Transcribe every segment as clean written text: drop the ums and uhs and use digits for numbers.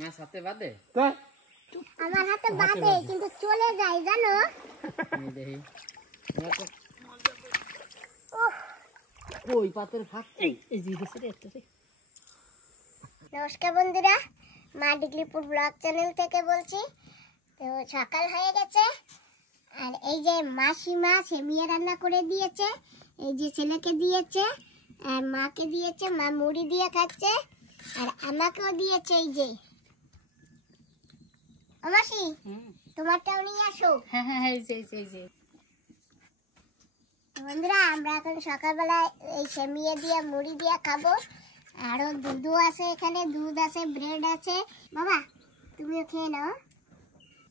মাছ হাতে বাঁধে? আমার হাতে বাঁধে কিন্তু চলে যায় জানো। দেখি ওই পাতের ফাঁক এই যে নমস্কার বন্ধুরা, মা ডিগলিপুর ব্লগ চ্যানেল থেকে বলছি। তো সকাল হয়ে গেছে আর এই যে মাসিমা সেমিয়া রান্না করে দিয়েছে, এই যে ছেলেকে দিয়েছে আর মাকে দিয়েছে, মা মুড়ি দিয়ে খাচ্ছে আর আমাকেও দিয়েছে। এই যে ও মাসি, তোমারটাও নিয়ে আসো। হ্যাঁ হ্যাঁ হ্যাঁ, এই যে বন্ধুরা আমরা এখন সকালবেলা এই সেমিয়া দিয়ে মুড়ি দিয়ে খাবো। আরো দুধও আছে, এখানে দুধ আছে, ব্রেড আছে। বাবা তুমিও খেয়ে নাও,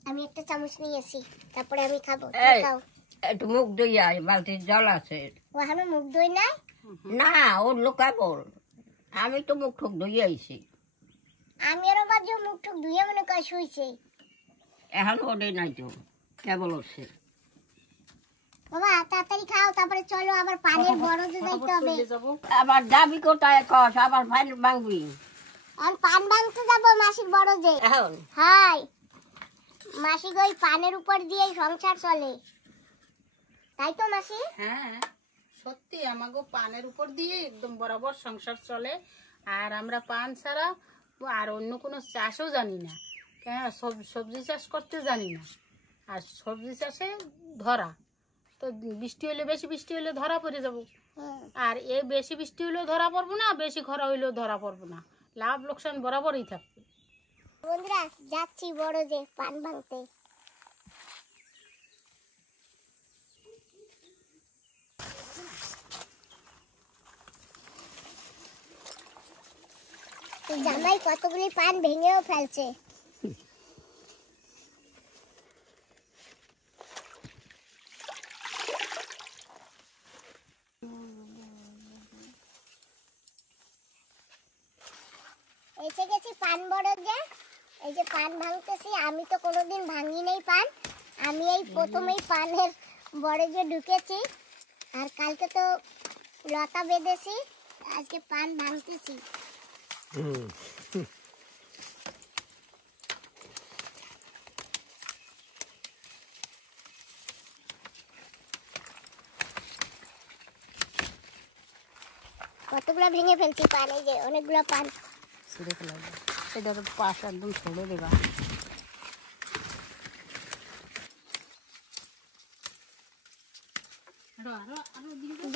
আমি একটা চামচ নিয়ে এসি, তারপরে আমি খাবো। খাও। একটু মুখ ধুই আয়, বালতির জল আছে। ও আমি মুখ ধুই নাই না, ওর লোকা বল, আমি তো মুখ ঠুক ধুই আইছি। আমি আরো বাজে মুখ টুক ধুয়ে মনে করে শুইছে। এখন ওদের নাই তো, কেবল হচ্ছে। বাবা তাড়াতাড়ি খাও, তারপরে চলো আবার পানের বরজ যাইতে হবে। আবার যাবি কোথায় কস, আবার ফাইল ভাঙবি। এখন পান ভাঙতে যাবো মাসির বরজে। এখন হাই মাসি গো, পানের উপর দিয়ে সংসার চলে, তাই তো মাসি? হ্যাঁ সত্যি, আমাগো পানের উপর দিয়ে একদম বরাবর সংসার চলে। আর আমরা পান ছাড়া আর অন্য কোনো চাষও জানি না, কেন সবজি চাষ করতে জানি না। আর সবজি চাষে ধরা তো বৃষ্টি হলে, বেশি বৃষ্টি হলে ধরা পড়ে যাবো। আর এ বেশি বৃষ্টি হলেও ধরা পড়বো না, বেশি খরা হইলেও ধরা পড়বো না। লাভ লোকসান বরাবরই থাকবে। বন্ধুরা যাচ্ছি বরজে পান ভাঙতে। জামাই কতগুলি পান ভেঙেও ফেলছে। এসে গেছি পান বরজে, এই যে পান ভাঙতেছি। আমি তো কোনোদিন ভাঙি নাই পান, আমি এই প্রথমেই পানের বরজে ঢুকেছি। আর কালকে তো লতা বেঁধেছি, আজকে পান ভাঙতেছি। কতগুলো ভেঙে ফেলছি পান, এই যে অনেকগুলো পান। ছিঁড়ে ফেলাবো, এটার পাশ একদম ছড়ে দেবা।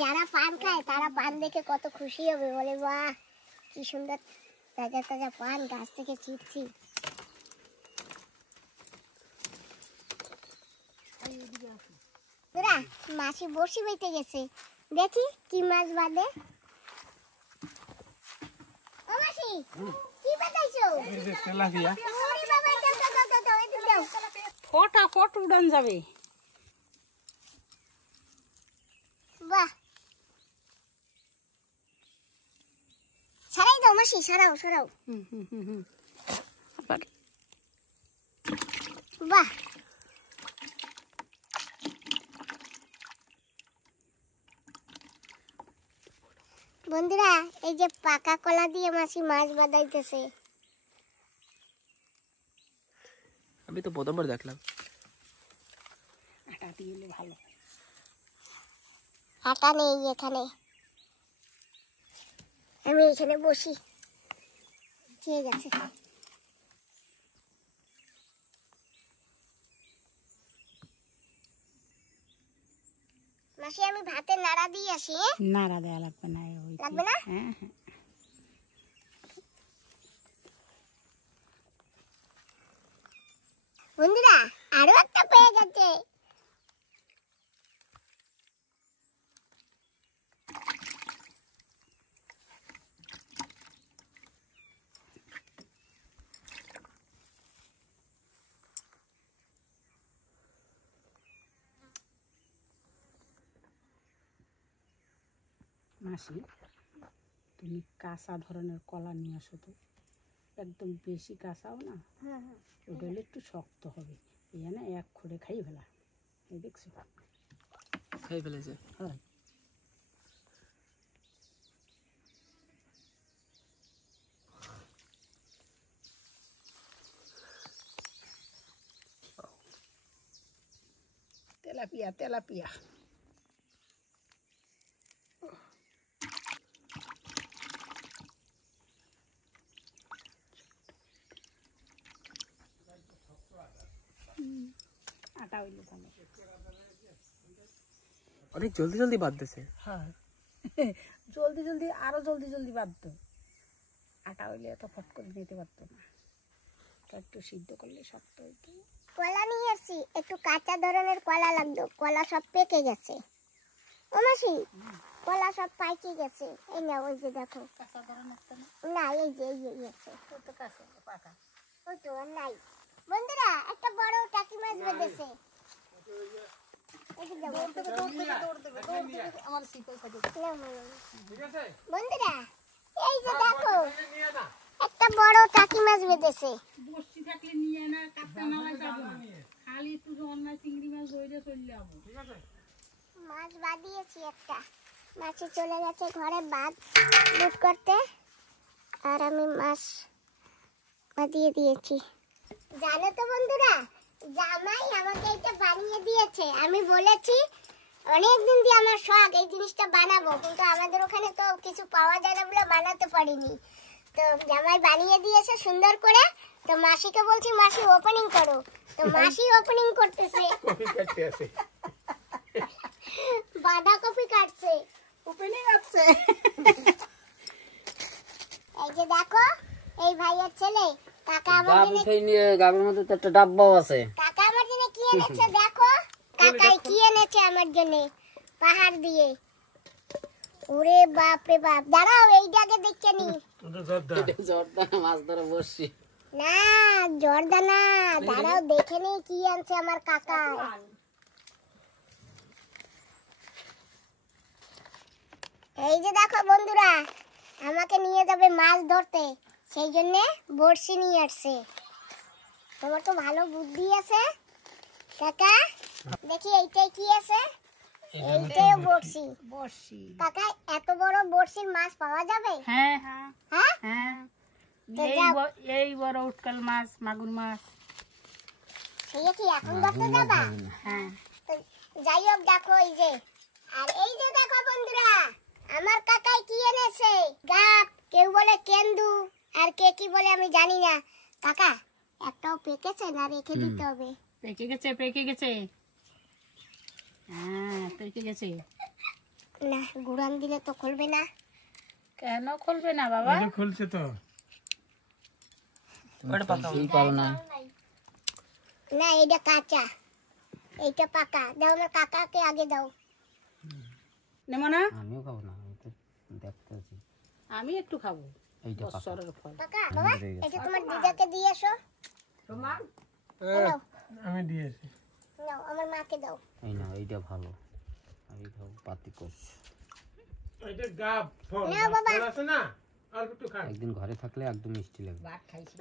যারা পান খায় তারা পান দেখে কত খুশি হবে, বলে বাহ কি সুন্দর তাজা তাজা পান গাছ থেকে ছিঁড়ছি। মাসি বড়শি বাইতে গেছে, দেখি কি মাছ বাঁধে। ও মাসি কি বাঁধাইছো? তেলাপিয়া। ওরে বাবা, দাও দাও দাও দাও, এদিকে দাও। ফটাফট উড়ান যাবে। বাহ, সারাই দাও মাসি, সারাও সারাও। বাহ, বন্ধুরা এই যে পাকা কলা দিয়ে মাসি মাছ বাঁধাইতেছে। আমি তো প্রথমবার দেখলাম। আটা দিলে ভালো। আটা নেই এখানে, আমি এখানে বসি। ঠিক আছে মাসি, আমি ভাতে নাড়া দিয়ে আসি। নাড়া দেওয়া লাগবে না, লাগবে না? হ্যাঁ হ্যাঁ। বন্ধুরা আরো একটা পেয়ে গেছে। মাসি তুমি কাঁচা ধরনের কলা নিয়ে আসো তো, একদম বেশি কাঁচাও না, ওটা হলে একটু শক্ত হবে। এই না এক খুঁড়ে খাই ফেলা, এই দেখছো খাই ফেলেছে। হয়। Tilapia tilapia. আটা হইল অনেক জলদি জলদি বাদ দিছে। হ্যাঁ জলদি জলদি আরো জলদি জলদি বাঁধতো। আটা হইলে এত ফট করে নিতে পারতো না, একটু সিদ্ধ করলে শক্ত হইতো। কলা নিয়ে এসছি, একটু কাঁচা ধরনের কলা লাগতো, কলা সব পেকে গেছে। ও মাসি, কলা সব পাইকে গেছে। এই না, ওই যে দেখো। কাঁচা ধরনের তো না, না, এই যে এই আছে। ওই তো কাঁচা পাকা। ওই তো আর নাই। বন্ধুরা, একটা বড় টাকি মাছ বেঁধেছে। আমার শিকল কাটে। বন্ধুরা, এই যে দেখো, একটা বড় টাকি মাছ বেঁধেছে। বসি থাকলে নিয়ে না, কাঁচা নামাই যাবো না। খালি একটু অন্য চিংড়ি মাছ ধরে চলে যাবো। মাছ বাঁধিয়েছি একটা। মাছি চলে গেছে ঘরে ভাত বুট করতে, আর আমি মাছ বাঁধিয়ে দিয়েছি। জানো তো বন্ধুরা, জামাই আমাকে এটা বানিয়ে দিয়েছে। আমি বলেছি অনেকদিন দিয়ে আমার শখ এই জিনিসটা বানাবো, কিন্তু আমাদের ওখানে তো কিছু পাওয়া যায় না বলে বানাতে পারিনি। তো জামাই বানিয়ে দিয়েছে সুন্দর করে। তো মাসিকে বলছি, মাসি ওপেনিং করো। তো মাসি ওপেনিং করতেছে, বাঁধাকপি কাটছে। ওপেনিং আছে। এই যে দেখো, এই ভাইয়ের ছেলে কাকা আমার জন্য, গাবের মধ্যে তো একটা ডাব্বাও আছে। কাকা আমার জন্য কি এনেছে দেখো। কাকাই কি এনেছে আমার জন্য পাহাড় দিয়ে। ওরে বাপ রে বাপ, দাঁড়াও এইটাকে দেখে নি। জর্দানা মাছ ধরে বসছি না, জর্দানা, দাঁড়াও দেখে নি কি আনছে আমার কাকা। এই যে দেখো বন্ধুরা, আমাকে নিয়ে যাবে মাছ ধরতে, সেই জন্য বড়শি নিয়ে আসছে। তোমার তো ভালো বুদ্ধি আছে কাকা। দেখি এইটাই কি আছে। এইটাই বড়শি। বসছি। কাকা, এত বড় বড়শির মাছ পাওয়া যাবে? হ্যাঁ হ্যাঁ হ্যাঁ, হ্যাঁ, তো এই যাও। এই বড় উটকাল মাছ, মাগুর মাছ। সেই কি এখন ধরতে যাবা? হ্যাঁ, তো যাই হোক, দেখো এই যে, আর এই যে দেখো বন্ধুরা, আমার কাকাই কি এনেছে। গাপ, কেউ বলে কেন্দু, আর কে কি বলে আমি জানি না। কাকা, একটাও পেকেছে না, রেখে দিতে হবে। পেকে গেছে পেকে গেছে। হ্যাঁ পেকে গেছে। না, গুড়ান দিলে তো খুলবে না। কেন খুলবে না বাবা? খুলছে তো। না, এইটা কাঁচা, এইটা পাকা। দাও আমার কাকাকে আগে দাও। নেব না? আমিও খাবো না, আমি তো দেখতেছি। আমি একটু খাবো। এইটা পাকা। বছরের ফল। কাকা, বাবা, এটা তোমার দিদাকে দিয়ে এসো। তোমার নাও, আমি দিয়েছি। নাও, আমার মাকে দাও। এই না, এইটা ভালো। আমি খাবো পাতি কোষ। এটা গাব ফল। নাও বাবা। ফল আছে না? আর একটু খান। একদিন ঘরে থাকলে একদম মিষ্টি লাগবে। ভাত খাইছি।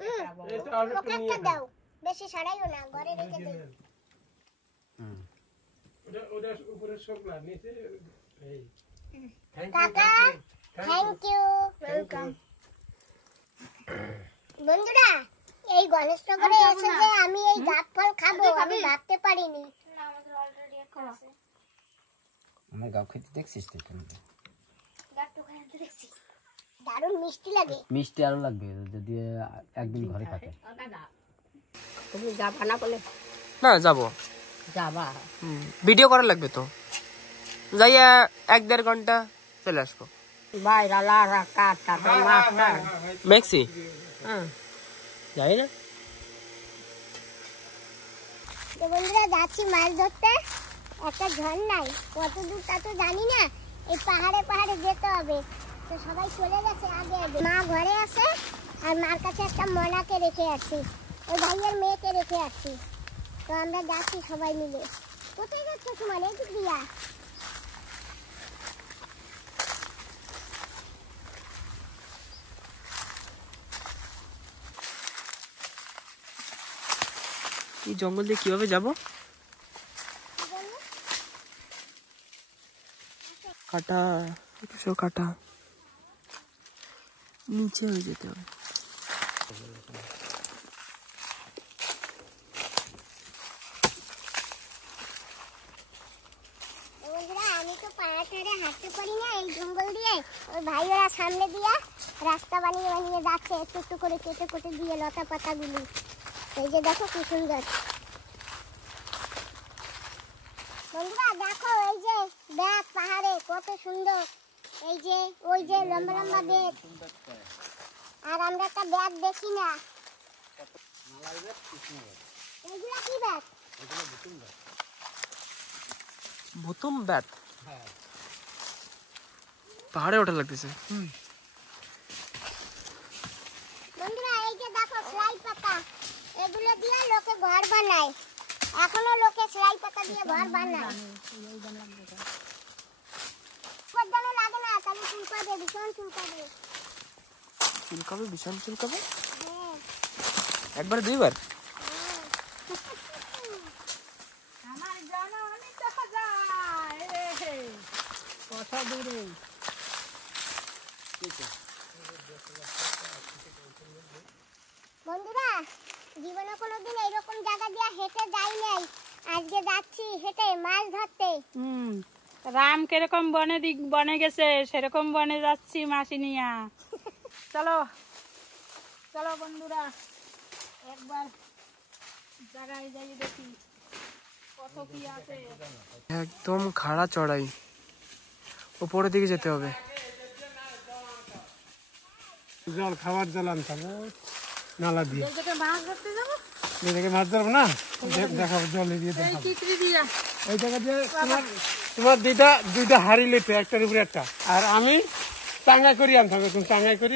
এটা আর একটু ওকে নিয়ে একটা দাও, বেশি সরাইও না, ঘরে রেখে দিই। হুম। ওটা উপরে শুকনা, নিচে এই। কাকা, থ্যাংক ইউ, ওয়েলকাম। বন্ধুরা, এই গণেশনগরে এসে যে আমি এই গাব ফল খাবো, আমি ভাবতে পারিনি। আমার গাও খেতে দেখছিস তো কেন? দারুণ মিষ্টি লাগে। মিষ্টি আরো লাগবে যদি একদিন ঘরে থাকে। তুমি যাবা না বলে? না, যাবো। যাবা? ভিডিও করা লাগবে তো। যাইয়া 1-1.5 ঘন্টা চলে আসবো। বাইরা লারা কাটা মাছটা। মেক্সি হ্যাঁ। যাই না। তো বন্ধুরা, যাচ্ছি মাছ ধরতে একটা ঝর্ণায়। কত দূর তা তো জানি না, এই পাহাড়ে পাহাড়ে যেতে হবে। তো সবাই চলে গেছে আগে আগে। মা ঘরে আছে, আর মার কাছে একটা মনাকে রেখে আসছি, ওই ভাইয়ের মেয়েকে রেখে আসছি। তো আমরা যাচ্ছি সবাই মিলে। কোথায় যাচ্ছ সুমান? এই দিয়া এই জঙ্গল দিয়ে কিভাবে যাব? কাটা, একটু কাটা, নিচে হয়ে যেতে হবে। হাঁটতে পারি না এই জঙ্গল দিয়ে। ওই ভাইয়েরা সামনে দিয়ে রাস্তা বানিয়ে বানিয়ে যাচ্ছে, একটু একটু করে কেটে কেটে দিয়ে লতা পাতাগুলি। এই যে দেখো কি সুন্দর। বন্ধুরা দেখো এই যে বেত পাহাড়ে কত সুন্দর। এই যে ওই যে লম্বা লম্বা বেত, আর আমরা একটা বেত দেখি না। এগুলা কি বেত? ভুতুম ব্যাট পাহাড়ে ওঠা লাগতেছে। বন্ধুরা এই যে দেখো সেলাই পাতা, এগুলো দিয়ে লোকে ঘর বানায়। এখনো লোকে সেলাই পাতা দিয়ে ঘর বানায়। কতদানো লাগে না, তাহলে চুলকাবে, ভীষণ চুলকাবে। চুলকাবে, ভীষণ চুলকাবে। হ্যাঁ একবার দুইবার? আমার জানা অনেক দেখা যায় কত দূরে। বন্ধুরা জীবনে কোনোদিন এইরকম জায়গা দিয়ে হেঁটে যাই নাই, আজকে যাচ্ছি হেঁটে মাছ ধরতে। রাম কিরকম বনে গেছে সেরকম বনে যাচ্ছি মাসি নিয়া। চলো চলো বন্ধুরা, একবার জায়গায় যাই দেখি কত কি আছে। একদম খাড়া চড়াই, উপরের দিকে যেতে হবে। জল খাবার জল আনতাম নালা দিয়ে। এই জায়গায় মাছ ধরতে যাবো, এই জায়গায় মাছ ধরবো না, দেখাবো জলে দিয়ে এই দেখাবো। চিত্রি দিয়া এই জায়গা দিয়ে তোমার দুইটা হাড়ি লইতে, একটার উপরে একটা। আর আমি টাঙ্গা করি আনতাম, এরকম টাঙ্গাই করি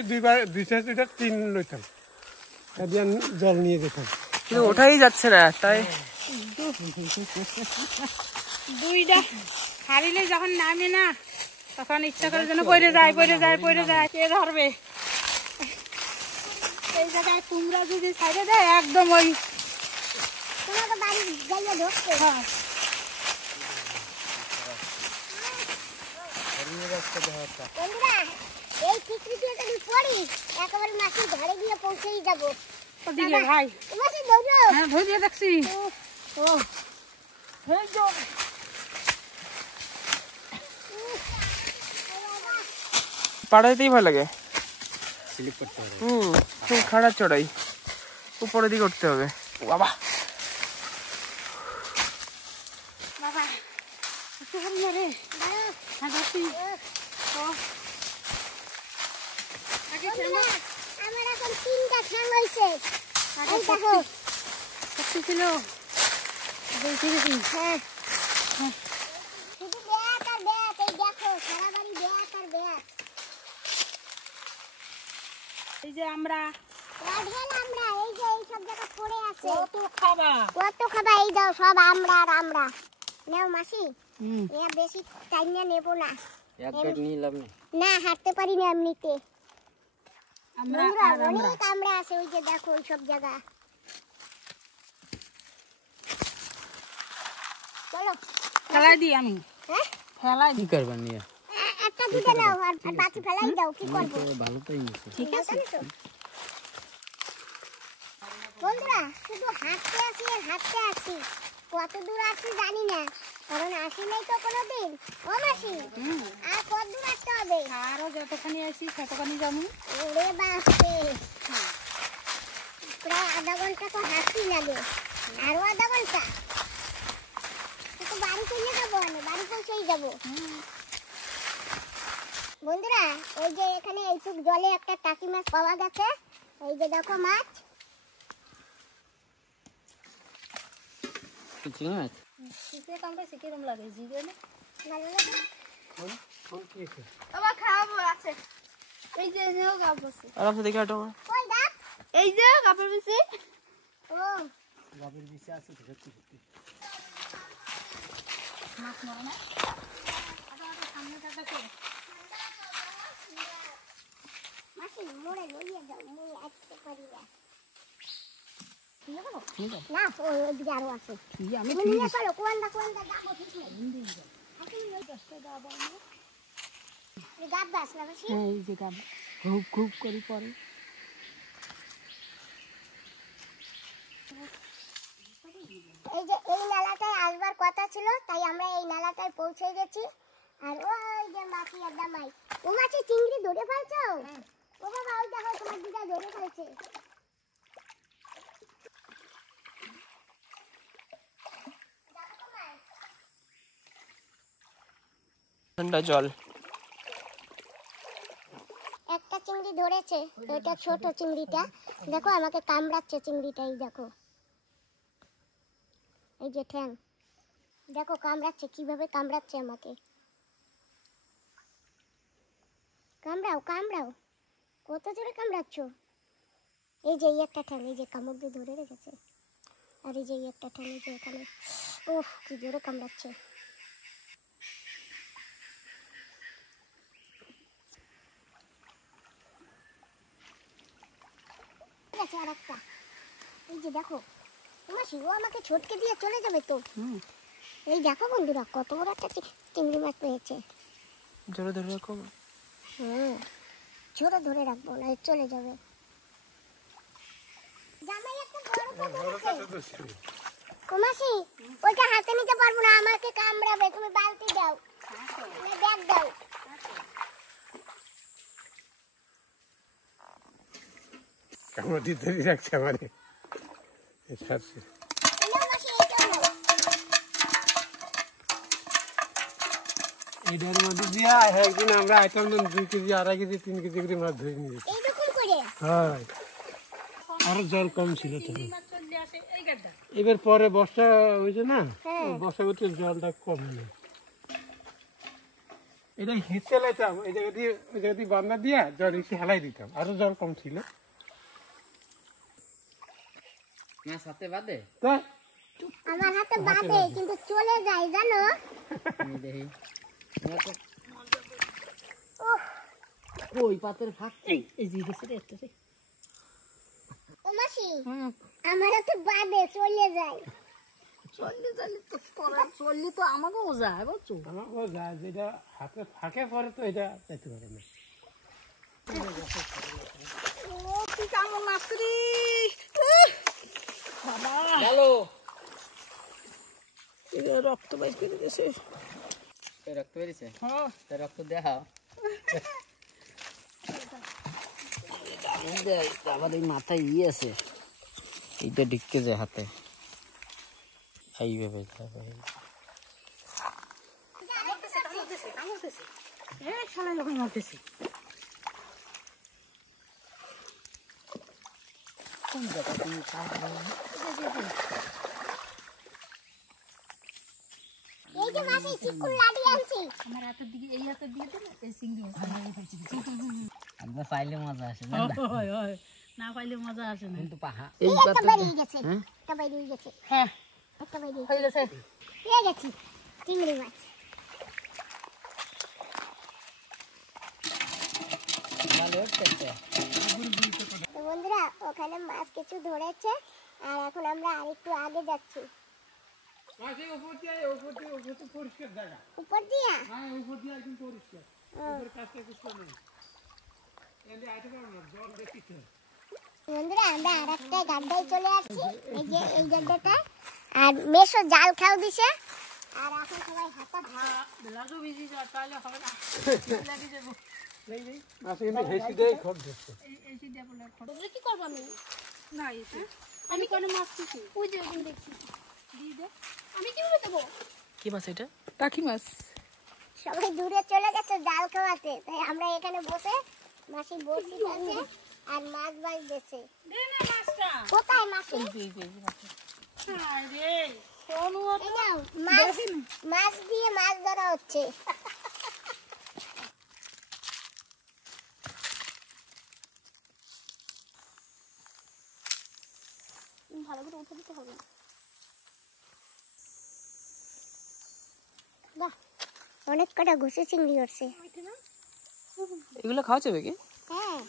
দুই সাইড তিন লইতাম, দিয়ে জল নিয়ে যেতাম। কিন্তু ওঠাই যাচ্ছে না, তাই দুইটা হারিলে যখন নামে না তখন ইচ্ছা করে যেন পড়ে যায় পড়ে যায় পড়ে যায়, কে ধরবে। এই জায়গায় কুমড়া যদি ছাইড়ে দেয় একদম ওই তোমাকে বাড়ি যাইয়ে ঢুকতে। হ্যাঁ বন্ধুরা এই টিকরি দিয়ে যদি পড়ি একেবারে মাসির ঘরে গিয়ে পৌঁছেই যাবো। ওদিকে ভাই, মাসি দৌড়ো। হ্যাঁ ধরিয়ে দেখছি। ও এই যে পাড়াইতেই ভয় লাগে। খুব খাড়া চড়াই, উপরের দিকে উঠতে হবে। বাবা বাবা একটু হারি না রে। হ্যাঁ ধরছি। বন্ধুরা, আমার এখন 3টা ঠ্যাং হয়েছে। এই দেখো। শক্তি ছিল বলছি নাকি। হ্যাঁ শুধু ব্যাট আর ব্যাট। এই দেখো সারা বাড়ি ব্যাট আর ব্যাট। এই যে আমরা রাধেন আমরা এই যে এই সব জায়গা পড়ে আছে। কত খাবা। কত খাবা, এই দাও সব আমরা আর আমরা। নাও মাসি, এর বেশি টাইম নেব না। না হাঁটতে পারি না এমনিতে। আমরা বন্ধুরা আর আমরা অনেক আমরা আছে, ওই যে দেখো ওই সব জায়গা। চলো ফেলাই দিই আমি, হ্যাঁ ফেলাই দিই। একটা দুটো নাও আর বাকি ফেলাই দাও। কি করবো? ঠিক আছে। বন্ধুরা শুধু হাঁটতে আসি আর হাঁটতে আসি, কত দূর আসি জানি না, কারণ আসি নাই তো কোনোদিন। ও মাসি আর কত দূর আসতে হবে? আরো যতখানি আসি ততখানি যাবো। ওরে বাপরে, প্রায় আধা ঘন্টা তো হাঁটতে লাগে। আরো আধা ঘন্টা তো বাড়ি চলে যাবো, আমি বাড়ি পৌঁছেই যাবো। বন্ধুরা ওই যে এখানে এইটুক জলে একটা টাকি মাছ পাওয়া গেছে। এই যে দেখো মাছ। শীতে কামড়াইছে কিরম লাগে জিগে না? ভালো লাগে? আবার খাওয়াবো আছে। এই যে নেও কাপড় আছে। আরামসে দেখে হাঁটো। কই দেখ? এই যে কাপড় বেশি। ও মাছ মরে না। মাসি মোড়ে লইয়ে যাও, মুই আসতে পারি না। না ওইদিকে আরো আছে। আমি তুমি নিয়ে চলো, কোয়ান্ডা যাবো ঠিক নেই। গাব গাছ না মাসি? হ্যাঁ এই যে গাব খুব খুব করে পরে। এই যে এই নালাটায় আসবার কথা ছিল, তাই আমরা এই নালাটায় পৌঁছে গেছি। আর ওই যে মাছি আর দামাই, ও মাছি চিংড়ি ধরে ফেলছো? ও বাবা, ওই দেখো তোমার দিদা ধরে ফেলছে। ঠান্ডা জল। একটা চিংড়ি ধরেছে, ওটা ছোট চিংড়িটা। দেখো আমাকে কামড়াচ্ছে চিংড়িটা, এই দেখো, এই যে ঠ্যাং দেখো কামড়াচ্ছে, কিভাবে কামড়াচ্ছে আমাকে। কামড়াও কামড়াও, কত জোরে কামড়াচ্ছ। এই যে এই একটা ঠ্যাং, এই যে কামড় দিয়ে ধরে রেখেছে। আর এই যে এই একটা ঠ্যাং, এই যে এখানে, ওহ কি জোরে কামড়াচ্ছে। আর একটা, এই যে দেখো মাসি, ও আমাকে ছোটকে দিয়ে চলে যাবে তো। এই দেখো বন্ধুরা, কত বড় একটা চিংড়ি মাছ পেয়েছে। জোরে ধরে রাখো। জোরে ধরে রাখবো না, চলে যাবে। জামাই একটা বড় পেয়েছে। ও মাসি, ওইটা হাতে নিতে পারবো না, আমাকে কামড়াবে। তুমি বালতি দাও, ব্যাগ দাও। কামড় দিতে রাখছে আমারে। এটার মধ্যে দিয়া একদিন আমরা আইটাম 2 কেজি, 2.5 কেজি, 3 কেজি করে মাছ ধরে নিয়েছি। এইরকম করে হ্যাঁ, আরো জল কম ছিল তখন। এবার পরে বর্ষা হয়েছে না, বর্ষা করতে জলটা কম নেই। এটা হিসে লাইতাম, এই জায়গা দিয়ে ওই জায়গা দিয়ে বান্না দিয়া জল হিসে হেলাই দিতাম, আরো জল কম ছিল। না সাথে বাদে তা আমার হাতে বাঁধে, কিন্তু চলে যায় জানো। দেখি ওই পাতের ফাঁক এই যে গেছে রে একটা। ও মাসি, আমার হাতে বাঁধে, চলে যায়। চললি তো আমাকেও যায় বুঝছো। আমাকে যা যেটা হাতে ফাঁকে পরে তো এটা চাইতে পারে না। ও কি কামড় মারছে রে বাবা। হ্যালো, রক্ত বাইর করে দিয়েছে। রক্ত বেরিয়েছে? হ্যাঁ, রক্ত দেখাও। আবার এই মাথায় আছে, এইটা ঢিকতে যায় হাতে। এইভাবে শালা যখন মারতেছে কোন জায়গা তুমি এই যে মাসি চিকুন লাড়ি আনছি। আমার হাতের দিকে, এই হাতের দিকে দিলে এই চিংড়ি আমরা পাইলে মজা আসে না, না পাইলে মজা আসে না। কিন্তু পাহা এই একটা বেরিয়ে গেছে, একটা বেরিয়ে গেছে। হ্যাঁ একটা বেরিয়ে হয়ে গেছে। পেয়ে গেছি চিংড়ি মাছ। তো বন্ধুরা, ওখানে মাছ কিছু ধরেছে, আর এখন আমরা আরেকটু আগে যাচ্ছি। পরিষ্কার জায়গা, উপর দিয়া হ্যাঁ উপর দিয়ে একদম পরিষ্কার। উপর কাছে কিছু নেই, এনে আইতে পারবো না, জল দেখি তো। বন্ধুরা, আমরা আর একটা গাড্ডায় চলে আসছি, এই যে এই গাড্ডাটা। আর মেশো জাল খাও দিছে, আর এখন সবাই হাতা লাগো বিজি যা তাহলে হবে না। লাগি যাবো মাছ কিন্তু হেসি দেয়, খুব ধরছে। এই সিধা বলে খড় কি করবো আমি? না এটা আমি কোনো মাছ কিছু ওই যে ওখানে দেখছি। দিয়ে দে। আমি কিভাবে দেবো? কি মাছ এটা? টাকি মাছ। সবাই দূরে চলে গেছে জাল খাওয়াতে, তাই আমরা এখানে বসে মাসি বসি আছে আর মাছ বাজ দিছে। দে না মাছটা। কোথায় মাসি? আরে সোনু এই নাও, মাছ মাছ দিয়ে মাছ ধরা হচ্ছে। ভালো করে উঠে দিতে হবে। বাহ, অনেক কটা ঘুষে চিংড়ি উঠছে। এগুলো খাওয়া যাবে কি? হ্যাঁ,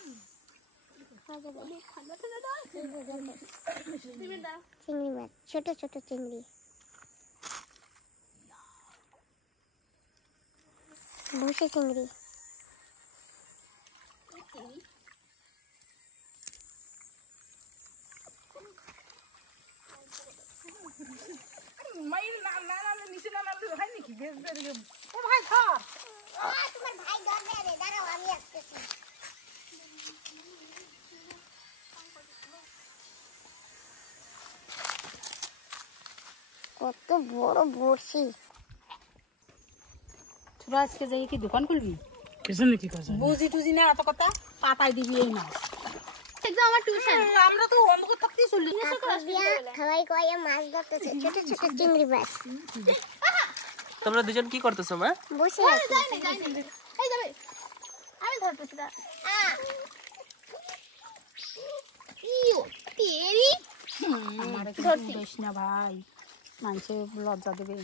চিংড়ি মাছ, ছোট ছোট চিংড়ি। ভুসি চিংড়ি। মাইর না না না নিচে না নামলে হয় নাকি? বেশ বেশ ও ভাই তোমার ভাই ধরবে রে, দাঁড়াও আমি আসতেছি। কত বড় বড়শি। তোরা আজকে যাই কি দোকান খুলবি? পিছনে কি করছ? বুঝি টুজি না এত কথা, পাতায় দিবি এই মাছ। একদম আমার টিউশন। আমরা তো অন্ধ থাকতে চলি। খাওয়াই কয়ে মাছ ধরতেছে, ছোট ছোট চিংড়ি মাছ। তোমরা দুজন কি করতেছো মা? বসে আছি। এই যাবে, আমি ধরতেছি না। ইয়ো তেরি আমার ধরিস না ভাই, মানুষে লজ্জা দেবে।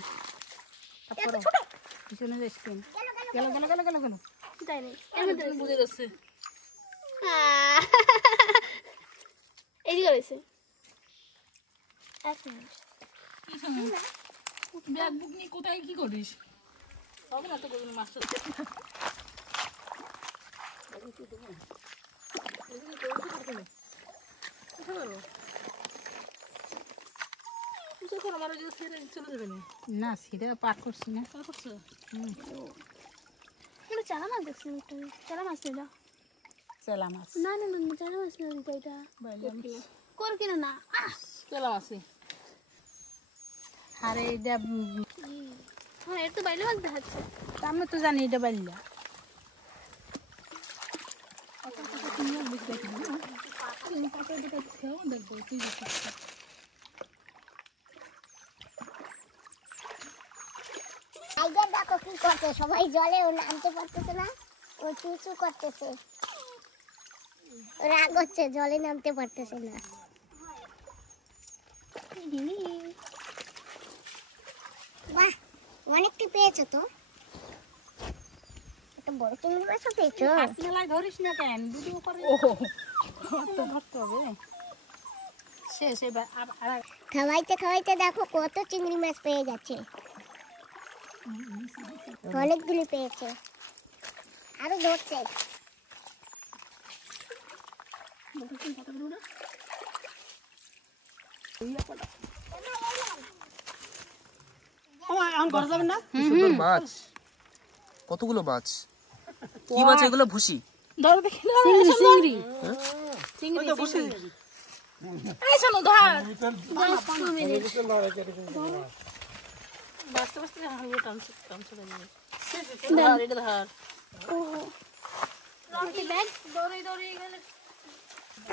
তারপরে পিছনে যাস কেন? গেল গেল গেল গেল গেল। তাই নেই এমন ধরেছি। বুঝে যাচ্ছে। এদিকে রয়েছে। এক মিনিট। ব্যাগ বুক নিয়ে কোথায় কি করিস? হবে না তো কোনো মাছ। না সিধা পাঠ করছি না। এটা চালা মাছ দেখছি একটা। চালা মাছ নিয়ে যাও। চেলা মাছ। না না না না, চালা মাছ নিয়ে দিতে এটা। কর কিনা না। চেলা মাছই। আরে এটা হ্যাঁ এর তো বাইলে মাছ দেখাচ্ছে। আমি তো জানি এটা বাল্যা। টাইগার দেখো কি করছে, সবাই জলে ও নামতে পারতেছে না, ও চুচু করতেছে, রাগ হচ্ছে, জলে নামতে পারতেছে না। বাহ, অনেকটি পেয়েছো তো, একটা বড় চিংড়ি মাছও পেয়েছো। মেলায় ধরিস না কেন? ভিডিও করে। তো ধরতে হবে। শেষ এবার আর খাওয়াইতে খাওয়াইতে দেখো কত চিংড়ি মাছ পেয়ে গেছে, অনেকগুলি পেয়েছে, আরো ধরছে। সুন্দর মাছ, কতগুলো মাছ, কি মাছ এগুলো? ভুসি? ধর দেখি না। চিংড়ি চিংড়ি চিংড়ি তো ভুসি। এই শোনো ধর। বাস্তে বাস্তে হালকা টানছে টানছে ধর এটা ধর। রকি ব্যাগ দৌড়ে দৌড়ে গেলে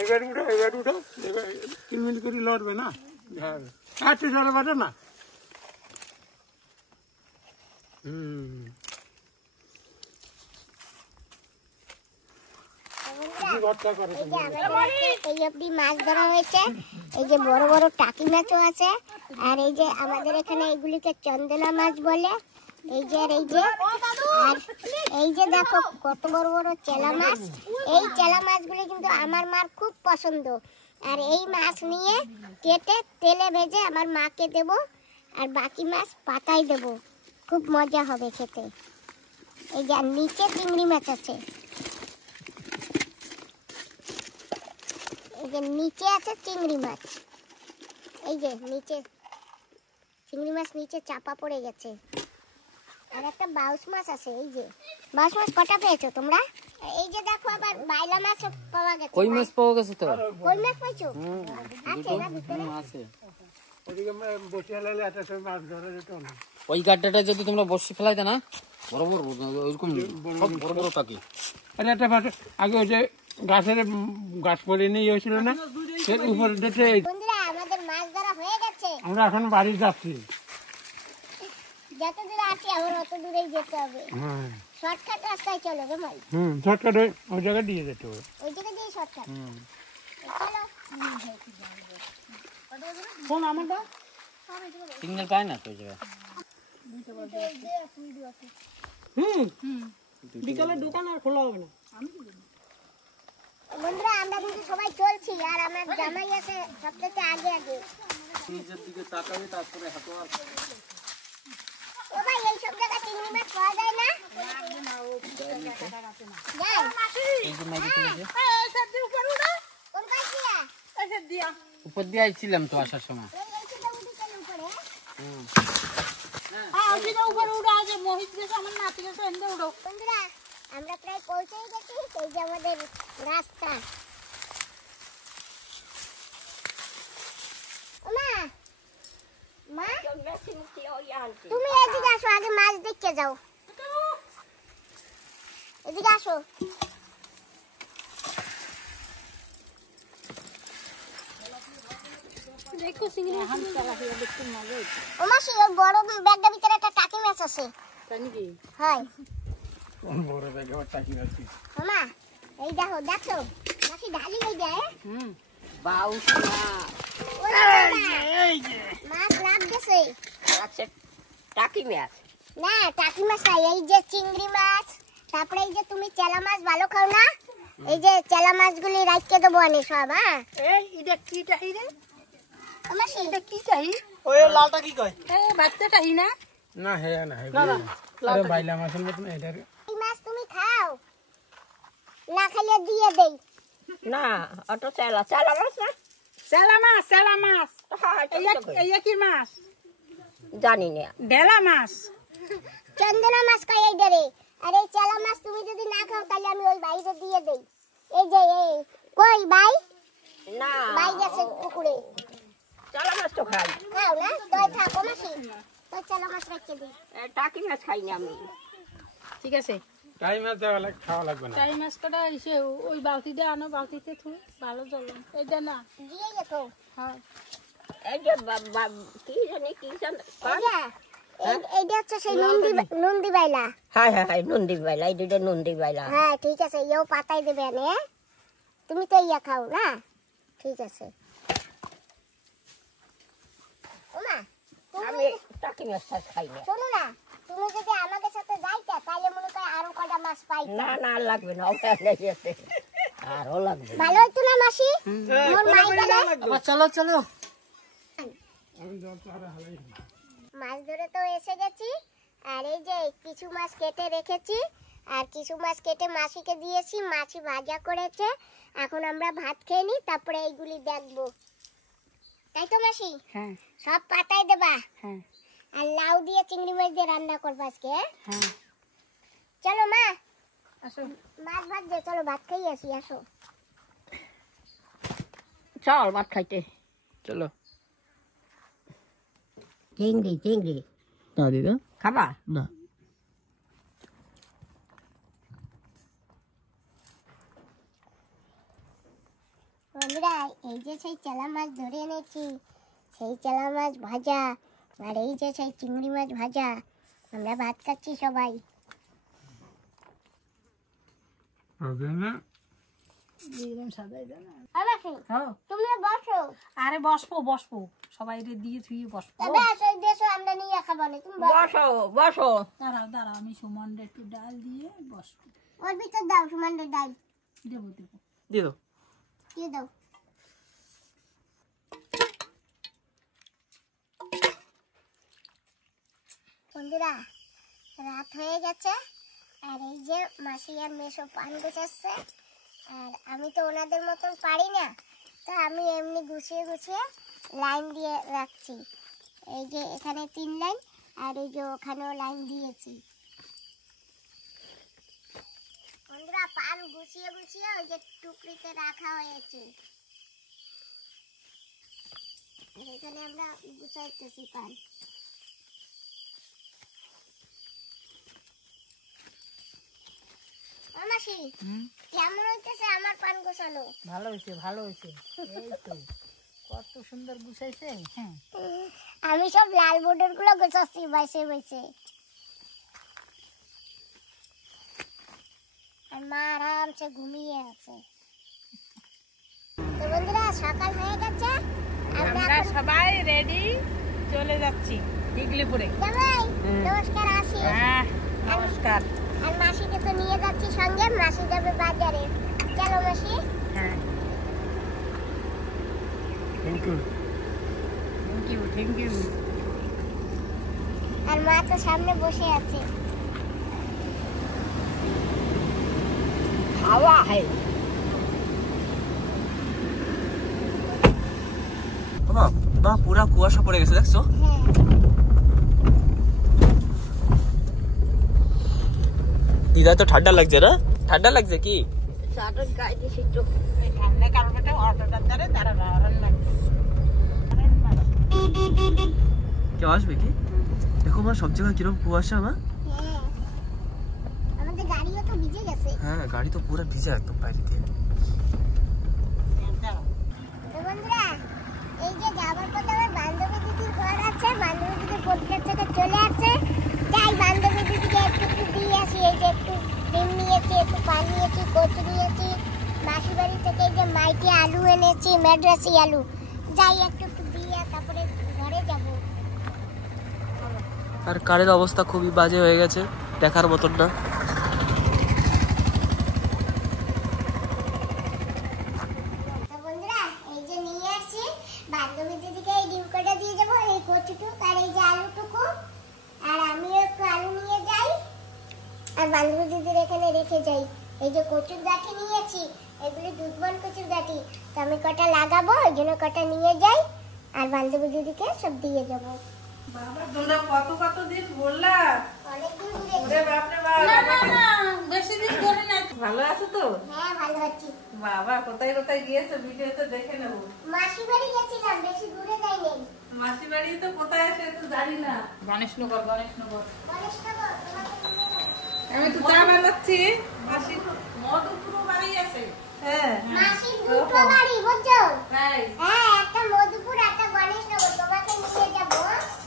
এবার উঠো 3 মিনিট করে লড়বে না। হ্যাঁ আচ্ছা ধরে বাজে না। এই অব্দি মাছ ধরা হয়েছে, এই যে বড় বড় টাকি মাছও আছে, আর এই যে আমাদের এখানে এগুলিকে চন্দনা মাছ বলে। এই যে আর এই যে, আর এই যে দেখো কত বড় বড় চেলা মাছ। এই চেলা মাছগুলি কিন্তু আমার মার খুব পছন্দ, আর এই মাছ নিয়ে কেটে তেলে ভেজে আমার মাকে দেব, আর বাকি মাছ পাতায় দেব, খুব মজা হবে খেতে। এই যে নিচে চিংড়ি মাছ আছে, এই যে নিচে আছে চিংড়ি মাছ, এই যে নিচে চিংড়ি মাছ নিচে চাপা পড়ে গেছে, আর একটা বাউস মাছ আছে। এই যে বাউস মাছ কটা পেয়েছো তোমরা? এই যে দেখো আবার বাইলা মাছ পাওয়া গেছে। কই মাছ পাওয়া গেছে তো? কই মাছ পাইছো? আছে না ভিতরে? আছে। ওদিকে বসে লাইলে একটা সময় মাছ ধরা যেত না। ওই গাড্ডাটা যদি তোমরা বসে ফেলাইতে না, বরাবর ওইরকম সব বড় বড় থাকে। আরে একটা আগে ওই যে গাছ পড়ে নিয়ে হয়েছিল না, এর উপরে দেখে বন্ধুরা আমাদের মাছ ধরা হয়ে গেছে, আমরা এখন বাড়ি যাচ্ছি। যত দূরে আছি আমার অত দূরেই যেতে হবে। হ্যাঁ শর্টকাট রাস্তায় চলো রে ভাই, শর্টকাট ওই জায়গায় দিয়ে যেতে হবে। ওই জায়গা দিয়ে শর্টকাট চলো। সিগন্যাল পায় না তো ওই জায়গায়। বিকালে দোকান আর খোলা হবে না। বন্ধুরা আমরা কিন্তু সবাই চলছি, আর আমার জামাই আছে সবথেকে আগে আগে। নিচের দিকে তাকাবে, তারপরে হাঁটো। আর ও ভাই এই সব জায়গায় চিংড়ি মাছ পাওয়া যায় না? এই যে ম্যাগি তুলেছে, কোন পাশ দিয়া? উপর দিয়ে আইছিলাম তো আসার সময়। এই যে উঠে গেল উপরে। উপরে উঠো, আজ মোহিত গেছে আমার নাতি গেছে, এনে উঠো। বন্ধুরা আমরা প্রায় পৌঁছেই গেছি, এই যে আমাদের রাস্তা। মা মা তুমি এদিকে আসো, আগে মাছ দেখতে যাও, এদিকে আসো। দেখো চিংড়ি মাছ এখন চালা হয়ে দেখতে মজা হচ্ছে। ও মাসি, ওই বড় ব্যাগটার ভিতরে একটা টাকি মাছ আছে। তাই নাকি? হয় বড় ব্যাগে আবার টাকি রাখছি। মামা, এই দেখো দেখো মাসি ঢালি হয়ে যায়। মাছ লাভ গেছে টাকি মাছ না, টাকি মাছ নাই, এই যে চিংড়ি মাছ, তারপরে এই যে তুমি চেলা মাছ ভালো খাও না, এই যে চেলা মাছগুলি রাখতে দেবো আনে সব। হ্যাঁ এই এটা কি টাহি রে? মাসি এটা কি টাহি? ওই লালটা কি কয়? এই বাচ্চা টাহি না? না হে না হে আরে বাইলা মাছের মতন এটার এই মাছ তুমি খাও না, খাইলে দিয়ে দেই। না অত চেলা চেলা মাছ না চেলা মাছ, চেলা মাছ। এই কি মাছ? জানি না ঢেলা মাছ। চন্দনা মাছ খাই এই ডরে। আর এই চেলা মাছ তুমি যদি না খাও তাহলে আমি ওই বাইরে দিয়ে দেই। এই যে এই কই ভাই, না ভাই গেছে পুকুরে। চেলা মাছ তো খাই খাও না, তুই থাকো মাসি, তুই চেলা মাছ রেখে দিই। টাকি মাছ খাই না আমি। ঠিক আছে, টাইম আছে তাহলে খাওয়া লাগবে না। টাই মাছ কটা এসে ওই বালতিটা আনো, বালতিতে থুই ভালো জল। এইটা না দিয়ে যেত হয় এই যে কি জানি কি জানি এইটা হচ্ছে সেই নন্দী বাইলা। হ্যাঁ হ্যাঁ হ্যাঁ নন্দী বাইলা, এই দুটো নন্দী বাইলা। হ্যাঁ ঠিক আছে, ইয়েও পাতাই দেবে আনে। তুমি তো ইয়া খাও না, ঠিক আছে। ওমা আমি টাকি মাছ খাই না। শোনো না, তুমি যদি আমাদের সাথে যাইতে তাহলে মনে করে আরো কটা মাছ পাইতে। না না লাগবে না, ওখানে যেতে আরো লাগবে। ভালো হইতো না মাসি, মোর মাই গেলে। চলো চলো, মাছ ধরে তো এসে গেছি, আর এই যে কিছু মাছ কেটে রেখেছি, আর কিছু মাছ কেটে মাসিকে দিয়েছি, মাছি ভাজা করেছে। এখন আমরা ভাত খেয়ে নিই, তারপরে এইগুলি দেখবো, তাই তো মাসি? হ্যাঁ সব পাতায় দেবা, হ্যাঁ আর লাউ দিয়ে চিংড়ি মাছ দিয়ে রান্না করবো আজকে। হ্যাঁ। চলো মা, আসো মাছ ভাত দে, চলো ভাত খাই আসি, আসো। চল ভাত খাইতে। চলো। চিংড়ি চিংড়ি না দিদা, খাবা? না। বন্ধুরা এই যে সেই চেলা মাছ ধরে এনেছি, সেই চেলা মাছ ভাজা, আর এই যে সেই চিংড়ি মাছ ভাজা, আমরা ভাত খাচ্ছি সবাই। তুমিও বসো। আরে বসবো বসবো, সবাই দিয়ে থুই বসবো। তবে আসো, দেশো আমরা নিয়ে খাবো না, তুমি বসো। বসো বসো। দাঁড়াও দাঁড়াও, আমি সুমনটা একটু ডাল দিয়ে বসবো। ওর ভিতর দাও সুমানদের ডাল, দেবো দেবো। দিয়ে দাও। দিয়ে দাও। বন্ধুরা রাত হয়ে গেছে, আর এই যে মাসি আর মেশো পান গুছাচ্ছে, আর আমি তো ওনাদের মতন পারি না, তো আমি এমনি গুছিয়ে গুছিয়ে লাইন দিয়ে রাখছি। এই যে এখানে 3 লাইন, আর এই যে ওখানেও লাইন দিয়েছি। বন্ধুরা পান গুছিয়ে গুছিয়ে ওই যে টুকরিতে রাখা হয়েছে, আর এখানে আমরা গুছাইতেছি পান। মাসি কেমন হইতেছে আমার পান গোছানো? ভালো হয়েছে ভালো হয়েছে, এই তো কত সুন্দর গুছাইছে। হ্যাঁ আমি সব লাল বোর্ডের গুলো গোছাচ্ছি বাইসে বাইসে, আর মা আরামসে ঘুমিয়ে আছে। তো বন্ধুরা সকাল হয়ে গেছে, আমরা আমরা সবাই রেডি, চলে যাচ্ছি টিকলিপুরে। জামাই নমস্কার, আসি। হ্যাঁ নমস্কার। আর মাসিকে তো নিয়ে যাচ্ছি সঙ্গে, মাসি যাবে বাজারে। চলো মাসি। হ্যাঁ thank you. Thank you thank you. আর মা তো সামনে বসে আছে। হাওয়া है বাবা, পুরা কুয়াশা পড়ে গেছে, দেখছো? হ্যাঁ দিদা তো ঠান্ডা লাগছে না? ঠান্ডা লাগছে কি? ঠান্ডা কারণে অটোটার দ্বারা তারা হরণ লাগবে। কেউ আসবে কি? দেখো মা সব জায়গায় কিরকম কুয়াশা মা। হ্যাঁ, আমাদের গাড়িও তো ভিজে গেছে। হ্যাঁ গাড়ি তো পুরো ভিজা একদম বাইরে দিয়ে। তো বন্ধুরা, এই যে যাবার পথে আমার বান্ধবী দিদির ঘর আছে, বান্ধবী দিদির পরীক্ষা থেকে চলে আসছে। যাই বান্ধবী দিদিকে একটু দিয়ে আসি। এই যে একটু ডিম নিয়েছি, একটু পান নিয়েছি, কচু নিয়েছি, মাসি বাড়ি থেকে এই যে মাইটি আলু এনেছি, মেড্রাসি আলু। যাই একটু দিয়ে তারপরে ঘরে যাবো। আর কারের অবস্থা খুবই বাজে হয়ে গেছে, দেখার মতন না। বন্ধুরা, এই যে নিয়ে আসছি, বান্ধবী দিদিকে এই ডিম কটা দিয়ে যাবো, এই কচুটুক আর এই যে আলুটুকু। আর আমিও একটু আলু নিয়ে যাই, আর বান্ধবী দিদির এখানে রেখে যাই। এই যে কচুর গাঠি নিয়েছি, এগুলি দুধবন কচুর গাঠি, তো আমি কটা লাগাবো, ওই জন্য কটা নিয়ে যাই, আর বান্ধবী দিদিকে সব দিয়ে যাবো। বাবা তোমরা কত দিন বললা? অনেকদিন ওরে বাপ রে বাপ। বেশি দিন ধরে না। ভালো আছো তো? হ্যাঁ, ভালো আছি। বাবা কোথায় কোথায় গিয়েছো ভিডিওতে দেখে নেবো। মাসি বাড়ি গেছিলাম, বেশি দূরে যাইনি। মাসি বাড়ি তো কোথায় আছে তো জানি না। গণেশনগর। গণেশনগর, তোমাকে নিয়ে যাবো। আমি তো চা বানাচ্ছি। মাসি মধুপুর বাড়ি আছে। হ্যাঁ মাসির দুটো বাড়ি, বুঝছো? তাই হ্যাঁ, একটা মধুপুর, একটা গণেশনগর, তোমাকে নিয়ে যাবো।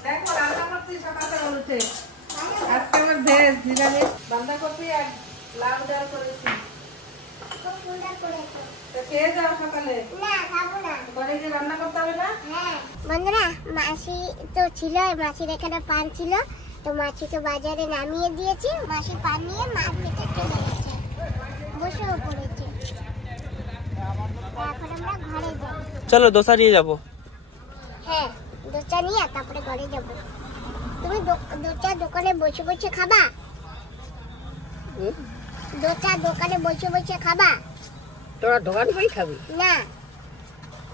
দেখো রান্না করছি সকাল সকাল উঠে। আজকে আমার ভেজ নিরামিষ বাঁধাকপি আর লাউ ডাল করেছি। খুব সুন্দর করেছো। তো খেয়ে যাও সকালে। না, খাবো না। ঘরে যে রান্না করতে হবে না? হ্যাঁ বন্ধুরা, মাসি তো ছিল, মাসির এখানে পান ছিল, তো মাসিকে বাজারে নামিয়ে দিয়েছি। মাসি পান নিয়ে মার্কেটে চলে গেছে, বসেও পড়েছে। এখন আমরা ঘরে যাবো। চলো দোসা নিয়ে যাবো। হ্যাঁ, দোচা নিয়ে তারপরে ঘরে যাব। তুমি দোচা দোকানে বসে বসে খাবা? দোচা দোকানে বসে বসে খাবা? তোরা দোকান বই খাবি? না,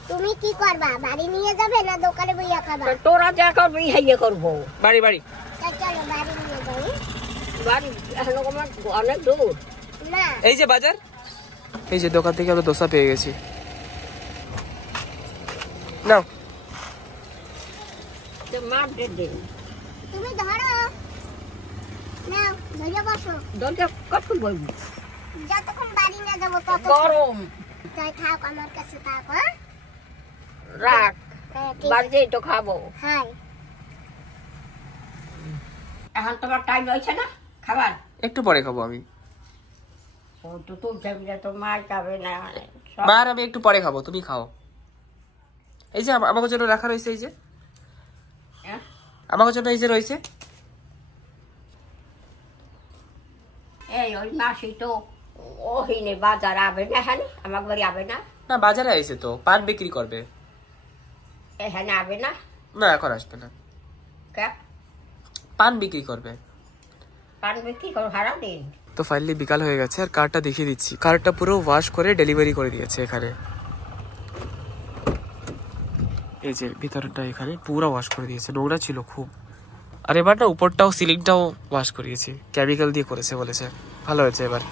তুমি কি করবা? বাড়ি নিয়ে যাবে না দোকানে বইয়া খাবা? তোরা যা করবি হাইয়ে করবো। বাড়ি বাড়ি তা চলো বাড়ি নিয়ে যাই। বাড়ি এখন আমার অনেক দূর। না, এই যে বাজার, এই যে দোকান থেকে আমরা দোসা পেয়ে গেছি। নাও মাপ দিন। তুমি ধরো, নাও ধরে বসো। দরজা কখন বলবি? যতক্ষণ বাড়ি না যাবো ততক্ষণ। গরম তাই থাক, আমার কাছে থাক। হ্যাঁ রাখ, হ্যাঁ, ঠিক আছে। বাড়িতেই তো খাবো। হ্যাঁ, এখন তোমার টাইম হয়েছে না খাবার? একটু পরে খাবো আমি। ও তো তুই যাবি না, তো মা যাবে না। মা আর আমি একটু পরে খাবো, তুমি খাও। এই যে আমাকে জন্য রাখা রয়েছে, এই যে হ্যাঁ? আমাকে জন্য এই যে রয়েছে। এই ওই মাসি তো ওহিনে বাজার আবে না, হ্যাঁ আমার বাড়ি আবে না। না বাজারে আইছে তো, পান বিক্রি করবে। এখানে আবে না? না এখন আসবে না, কে পান বিক্রি করবে। পান বিক্রি করো সারা দিন? তো ফাইনালি বিকাল হয়ে গেছে, আর কারটা দেখিয়ে দিচ্ছি। কারটা পুরো ওয়াশ করে ডেলিভারি করে দিয়েছে এখানে। এই যে ভিতরটা এখানে পুরো ওয়াশ করে দিয়েছে, নোংরা ছিল খুব। আর এবার না উপরটাও সিলিংটাও ওয়াশ করিয়েছি, কেমিক্যাল দিয়ে করেছে বলেছে, ভালো হয়েছে এবার।